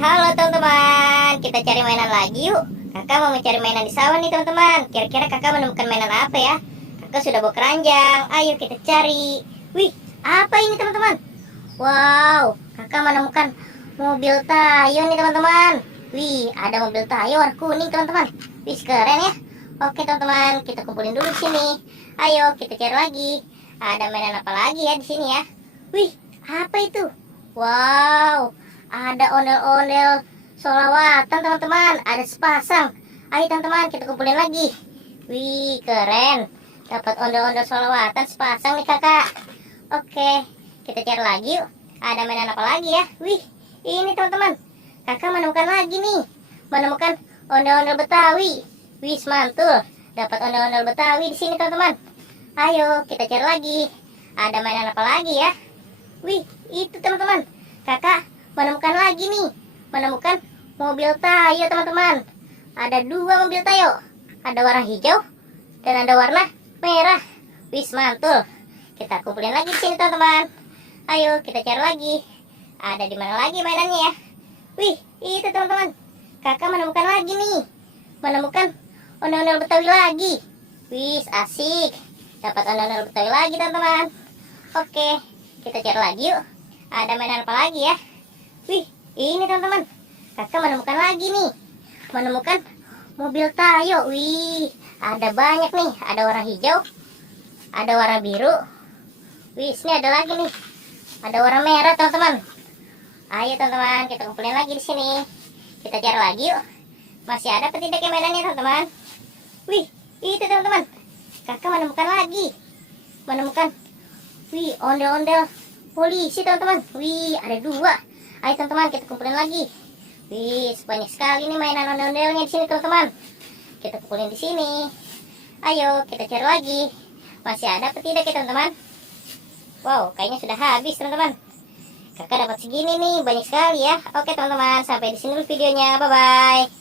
Halo teman-teman, kita cari mainan lagi yuk. Kakak mau mencari mainan di sawah nih teman-teman. Kira-kira kakak menemukan mainan apa ya? Kakak sudah bawa keranjang, ayo kita cari. Wih, apa ini teman-teman? Wow, kakak menemukan mobil Tayo nih teman-teman. Wih, ada mobil Tayo warna kuning teman-teman. Wih, keren ya. Oke teman-teman, kita kumpulin dulu di sini. Ayo kita cari lagi. Ada mainan apa lagi ya di sini ya? Wih, apa itu? Wow, ada ondel-ondel solawatan teman-teman. Ada sepasang. Ayo teman-teman kita kumpulin lagi. Wih, keren. Dapat ondel-ondel solawatan sepasang nih kakak. Oke, kita cari lagi yuk. Ada mainan apa lagi ya? Wih, ini teman-teman. Kakak menemukan lagi nih. Menemukan ondel-ondel Betawi. Wih, mantul. Dapat ondel-ondel Betawi di sini teman-teman. Ayo kita cari lagi. Ada mainan apa lagi ya? Wih, itu teman-teman. Kakak menemukan lagi nih. Menemukan mobil Tayo teman-teman. Ada dua mobil Tayo. Ada warna hijau dan ada warna merah. Wih, mantul. Kita kumpulin lagi di sini teman-teman. Ayo kita cari lagi. Ada di mana lagi mainannya ya? Wih, itu teman-teman. Kakak menemukan lagi nih. Menemukan ondel-ondel Betawi lagi. Wih, asik. Dapat ondel-ondel Betawi lagi teman-teman. Oke, kita cari lagi yuk. Ada mainan apa lagi ya? Wih, ini teman-teman. Kakak menemukan lagi nih. Menemukan mobil Tayo. Wih, ada banyak nih. Ada warna hijau. Ada warna biru. Wih, ini ada lagi nih. Ada warna merah teman-teman. Ayo teman-teman, kita kumpulin lagi di sini. Kita cari lagi yuk. Masih ada apa tidak yang mainannya teman-teman? Wih, itu teman-teman. Kakak menemukan lagi. Menemukan, wih, ondel-ondel polisi teman-teman. Wih, ada dua. Ayo teman-teman, kita kumpulin lagi. Wih, banyak sekali nih mainan ondel-ondelnya di sini teman-teman. Kita kumpulin di sini. Ayo, kita cari lagi. Masih ada apa tidak ya teman-teman? Wow, kayaknya sudah habis teman-teman. Kakak dapat segini nih, banyak sekali ya. Oke teman-teman, sampai di sini dulu videonya. Bye-bye.